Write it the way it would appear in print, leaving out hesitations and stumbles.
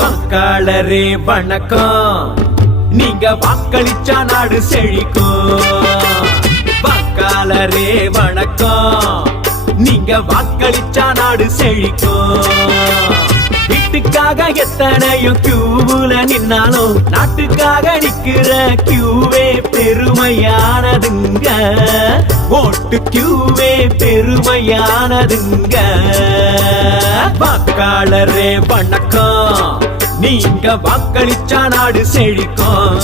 வாக்காளரே வணக்கம், நீங்க வாக்களிச்சா நாடு செழிக்கும். வாக்காளரே வணக்கம், நீங்க வாக்களிச்சா நாடு செழிக்கும். வீட்டுக்காக எத்தனையோ கியூவுல நின்னாலும் நாட்டுக்காக நிக்கிற கியூவே பெருமையானதுங்க. ஓட்டு கியூவே பெருமையானதுங்க. வாக்காளரே வணக்கம், நீங்க வாக்களிச்சா நாடு செழிக்கும்.